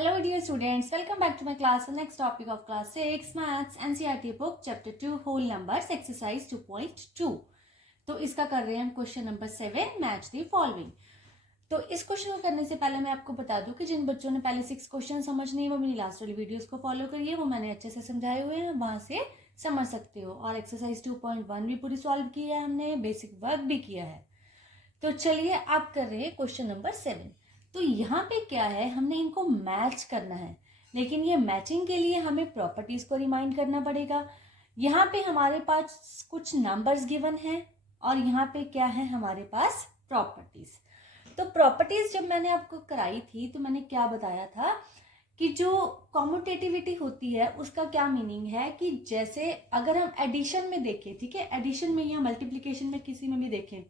Hello dear students, welcome back to my class. The next topic of class 6 maths NCERT book chapter 2 whole numbers exercise 2.2. तो इसका कर रहे हैं हम question number 7 match the following. तो इस question को करने से पहले मैं आपको बता दूं कि जिन बच्चों ने पहले 6 क्वेश्चन समझ नहीं वो मेरी लास्ट वाली वीडियोस को फॉलो करिए, वो मैंने अच्छे से समझाए हुए हैं, वहां से समझ सकते हो. और एक्सरसाइज 2.1 भी पूरी सॉल्व की है हमने, बेसिक वर्क भी किया है. तो चलिए आप कर रहे हैं क्वेश्चन नंबर 7. तो यहाँ पे क्या है, हमने इनको मैच करना है, लेकिन ये मैचिंग के लिए हमें प्रॉपर्टीज को रिमाइंड करना पड़ेगा. यहाँ पे हमारे पास कुछ नंबर्स गिवन हैं और यहाँ पे क्या है हमारे पास प्रॉपर्टीज. तो प्रॉपर्टीज जब मैंने आपको कराई थी तो मैंने क्या बताया था कि जो कॉम्यूटेटिविटी होती है उसका क्या मीनिंग है कि जैसे अगर हम एडिशन में देखें, ठीक है, एडिशन में या मल्टीप्लीकेशन में किसी में भी देखें,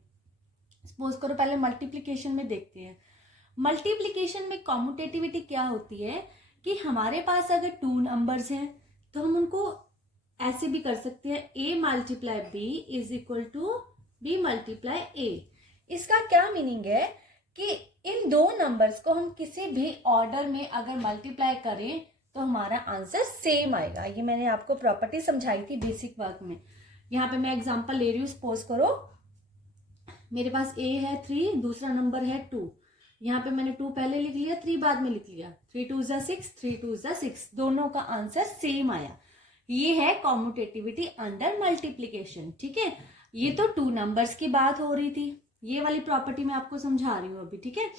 सपोज करो पहले मल्टीप्लीकेशन में देखते हैं. मल्टीप्लीकेशन में कॉम्यूटेटिविटी क्या होती है कि हमारे पास अगर 2 नंबर्स हैं तो हम उनको ऐसे भी कर सकते हैं, a multiply b is equal to b multiply a. इसका क्या मीनिंग है कि इन दो नंबर्स को हम किसी भी ऑर्डर में अगर मल्टीप्लाई करें तो हमारा आंसर सेम आएगा. ये मैंने आपको प्रॉपर्टी समझाई थी बेसिक वर्क में. यहाँ पे मैं एग्जांपल ले रही हूँ. सपोज करो मेरे पास a है 3, दूसरा नंबर है 2. यहाँ पे मैंने 2 पहले लिख लिया, 3 बाद में लिख लिया. 3 2 जा 6, 3 2 जा 6, दोनों का आंसर सेम आया. ये है कॉम्यूटेटिविटी अंडर मल्टीप्लीकेशन. ठीक है, ये तो 2 नंबर्स की बात हो रही थी, ये वाली प्रॉपर्टी मैं आपको समझा रही हूँ अभी. ठीक है,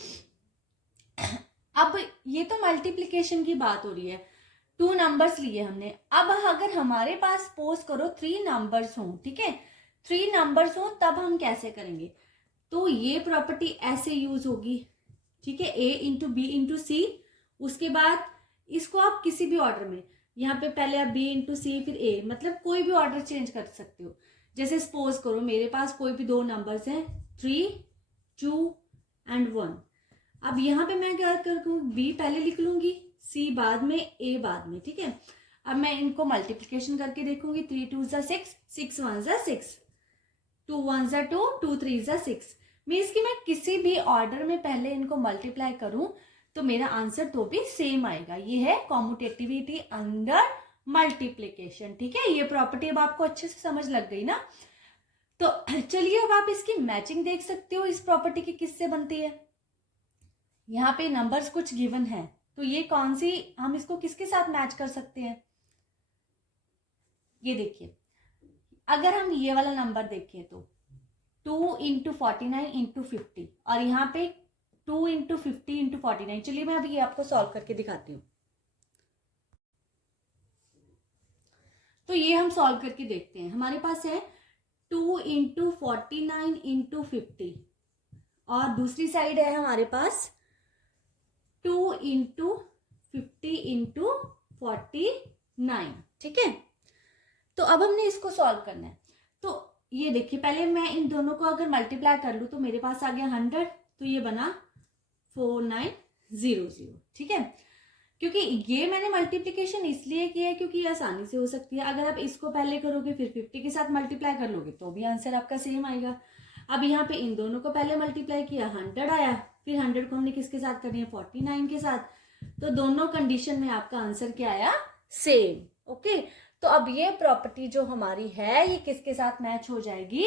अब ये तो मल्टीप्लीकेशन की बात हो रही है, 2 नंबर्स लिए हमने. अब अगर हमारे पास सपोज करो 3 नंबर्स हों, ठीक है, 3 नंबर्स हों, तब हम कैसे करेंगे. तो ये प्रॉपर्टी ऐसे यूज होगी, ठीक है, a इंटू बी इंटू सी. उसके बाद इसको आप किसी भी ऑर्डर में, यहाँ पे पहले आप b इंटू सी फिर a, मतलब कोई भी ऑर्डर चेंज कर सकते हो. जैसे सपोज करो मेरे पास कोई भी 2 नंबर्स हैं 3 2 एंड 1. अब यहाँ पे मैं क्या करूँ, b पहले लिख लूंगी, c बाद में, a बाद में. ठीक है, अब मैं इनको मल्टीप्लीकेशन करके देखूंगी. 3 2 जा 6, 6 1 जा 6, 2 1 जा 2, 2 3 जा 6. मीन्स कि मैं किसी भी ऑर्डर में पहले इनको मल्टीप्लाई करूं तो मेरा आंसर तो भी सेम आएगा. ये है कॉम्यूटेटिविटी अंडर मल्टीप्लीकेशन. ठीक है, ये प्रॉपर्टी अब आपको अच्छे से समझ लग गई ना. तो चलिए अब आप इसकी मैचिंग देख सकते हो. इस प्रॉपर्टी की किससे बनती है. यहाँ पे नंबर्स कुछ गिवन है, तो ये कौन सी, हम इसको किसके साथ मैच कर सकते हैं. ये देखिए, अगर हम ये वाला नंबर देखें तो 2 इंटू 49 इंटू 50 और यहाँ पे 2 इंटू 50 इंटू 49. चलिए मैं अभी ये आपको सॉल्व करके दिखाती हूँ. तो ये हम सॉल्व करके देखते हैं. हमारे पास है 2 इंटू 49 इंटू 50 और दूसरी साइड है हमारे पास 2 इंटू 50 इंटू 49. ठीक है, तो अब हमने इसको सॉल्व करना है. तो ये देखिए, पहले मैं इन दोनों को अगर मल्टीप्लाई कर लूं तो मेरे पास आ गया 100, तो ये बना 4900. ठीक है, क्योंकि ये मैंने मल्टीप्लिकेशन इसलिए किया है क्योंकि ये आसानी से हो सकती है. अगर आप इसको पहले करोगे फिर 50 के साथ मल्टीप्लाई कर लोगे तो भी आंसर आपका सेम आएगा. अब यहाँ पे इन दोनों को पहले मल्टीप्लाई किया, 100 आया, फिर 100 को हमने किसके साथ करनी है, 49 के साथ. तो दोनों कंडीशन में आपका आंसर क्या आया, सेम. ओके, तो अब ये प्रॉपर्टी जो हमारी है ये किसके साथ मैच हो जाएगी,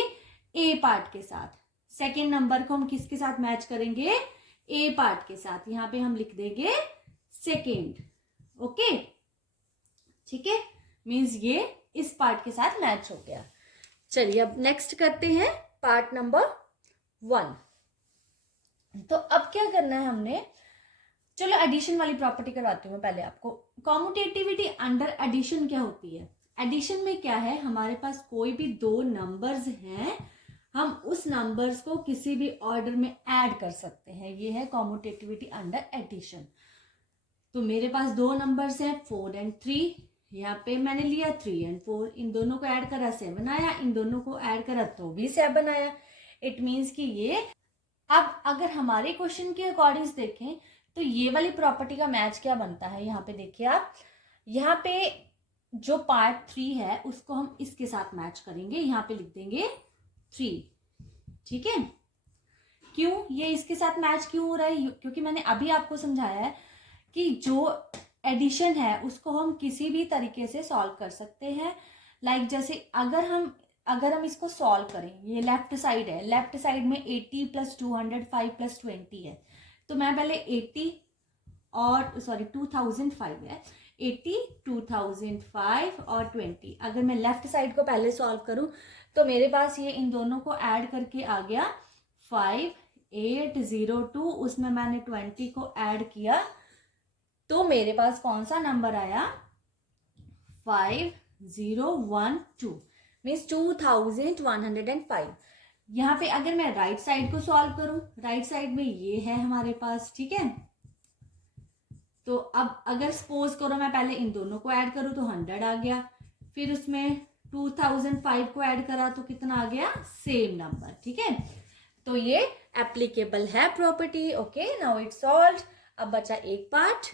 ए पार्ट के साथ. सेकेंड नंबर को हम किसके साथ मैच करेंगे, ए पार्ट के साथ. यहां पे हम लिख देंगे सेकेंड. ओके, ठीक है, मींस ये इस पार्ट के साथ मैच हो गया. चलिए अब नेक्स्ट करते हैं पार्ट नंबर 1. तो अब क्या करना है हमने, चलो एडिशन वाली प्रॉपर्टी करवाती हूँ मैं पहले आपको. कॉम्यूटेटिविटी अंडर एडिशन क्या होती है. एडिशन में क्या है, हमारे पास कोई भी 2 नंबर्स हैं, हम उस नंबर्स को किसी भी ऑर्डर में ऐड कर सकते हैं. ये है कॉम्यूटेटिविटी अंडर एडिशन. तो मेरे पास 2 नंबर्स हैं 4 एंड 3. यहाँ पे मैंने लिया 3 एंड 4, इन दोनों को ऐड करा 7 आया, इन दोनों को ऐड करा तो भी 7 आया. इट मीन्स कि ये, अब अगर हमारे क्वेश्चन के अकॉर्डिंग देखें तो ये वाली प्रॉपर्टी का मैच क्या बनता है. यहाँ पे देखिए आप, यहाँ पे जो पार्ट 3 है उसको हम इसके साथ मैच करेंगे. यहाँ पे लिख देंगे 3. ठीक है, क्यों ये इसके साथ मैच क्यों हो रहा है, क्योंकि मैंने अभी आपको समझाया है कि जो एडिशन है उसको हम किसी भी तरीके से सॉल्व कर सकते हैं। लाइक जैसे अगर हम इसको सॉल्व करें, ये लेफ्ट साइड है, लेफ्ट साइड में 80 + 205 + 20 है। तो मैं पहले 80 और 2005 है, 80, 2005 और 20, अगर मैं लेफ्ट साइड को पहले सॉल्व करूं तो मेरे पास ये इन दोनों को ऐड करके आ गया 5802, उसमें मैंने 20 को ऐड किया तो मेरे पास कौन सा नंबर आया, 5012, मीन्स 2105। यहाँ पे अगर मैं राइट साइड को सॉल्व करूं, राइट साइड में ये है हमारे पास, ठीक है। तो अब अगर सपोज करो मैं पहले इन दोनों को ऐड करूं तो 100 आ गया, फिर उसमें 2005 को ऐड करा तो कितना आ गया, सेम नंबर, ठीक है। तो ये एप्लीकेबल है property. Okay, now it's solved. अब बचा एक पार्ट।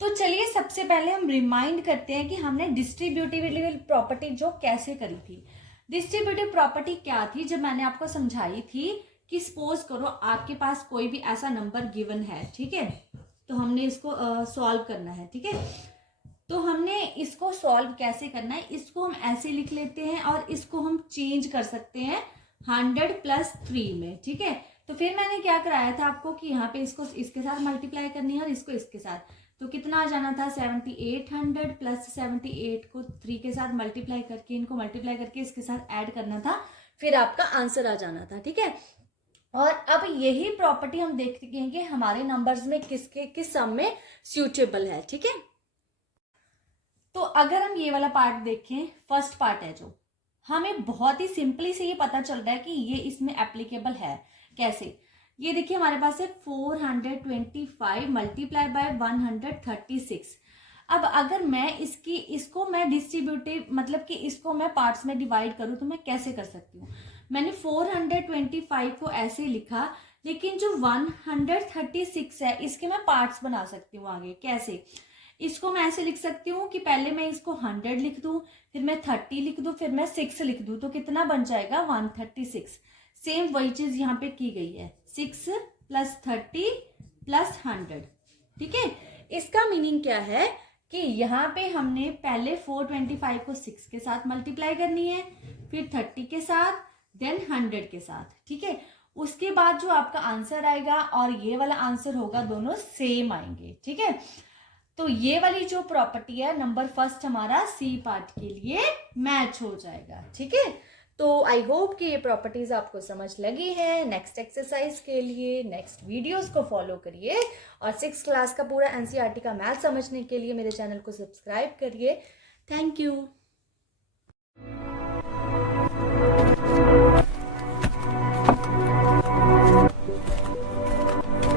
तो चलिए सबसे पहले हम रिमाइंड करते हैं कि हमने डिस्ट्रीब्यूटिव प्रॉपर्टी जो कैसे करी थी। डिस्ट्रीब्यूटिव प्रॉपर्टी क्या थी, जब मैंने आपको समझाई थी कि सपोज करो आपके पास कोई भी ऐसा नंबर गिवन है, ठीक है, तो हमने इसको सॉल्व करना है, ठीक है। तो हमने इसको सॉल्व कैसे करना है, इसको हम ऐसे लिख लेते हैं और इसको हम चेंज कर सकते हैं 100 + 3 में, ठीक है। तो फिर मैंने क्या कराया था आपको कि यहाँ पे इसको इसके साथ मल्टीप्लाई करनी है और इसको इसके साथ, तो कितना आ जाना था 7800 + 78 को 3 के साथ मल्टीप्लाई करके, इनको मल्टीप्लाई करके इसके साथ ऐड करना था, फिर आपका आंसर आ जाना था, ठीक है। और अब यही प्रॉपर्टी हम देखेंगे हमारे नंबर्स में किस सम में सूटेबल है, ठीक है। तो अगर हम ये वाला पार्ट देखें, फर्स्ट पार्ट है जो, हमें बहुत ही सिंपली से ये पता चल रहा है कि ये इसमें एप्लीकेबल है। कैसे, ये देखिए हमारे पास है 425 मल्टीप्लाई बाय 136। अब अगर मैं इसको मैं डिस्ट्रीब्यूटिव मतलब कि इसको मैं पार्ट्स में डिवाइड करूं तो मैं कैसे कर सकती हूँ। मैंने 425 को ऐसे लिखा, लेकिन जो 136 है इसके मैं पार्ट्स बना सकती हूँ आगे। कैसे, इसको मैं ऐसे लिख सकती हूँ कि पहले मैं इसको 100 लिख दूं, फिर मैं 30 लिख दूं, फिर मैं 6 लिख दूं, तो कितना बन जाएगा 136। सेम वही चीज यहाँ पे की गई है, 6 + 30 + 100, ठीक है। इसका मीनिंग क्या है कि यहाँ पे हमने पहले 425 को 6 के साथ मल्टीप्लाई करनी है, फिर 30 के साथ, देन 100 के साथ, ठीक है। उसके बाद जो आपका आंसर आएगा और ये वाला आंसर होगा, दोनों सेम आएंगे, ठीक है। तो ये वाली जो प्रॉपर्टी है नंबर फर्स्ट हमारा सी पार्ट के लिए मैच हो जाएगा, ठीक है। तो आई होप कि ये प्रॉपर्टीज आपको समझ लगी है। नेक्स्ट एक्सरसाइज के लिए नेक्स्ट वीडियोस को फॉलो करिए और 6th क्लास का पूरा एनसीईआरटी का मैथ समझने के लिए मेरे चैनल को सब्सक्राइब करिए। Thank you.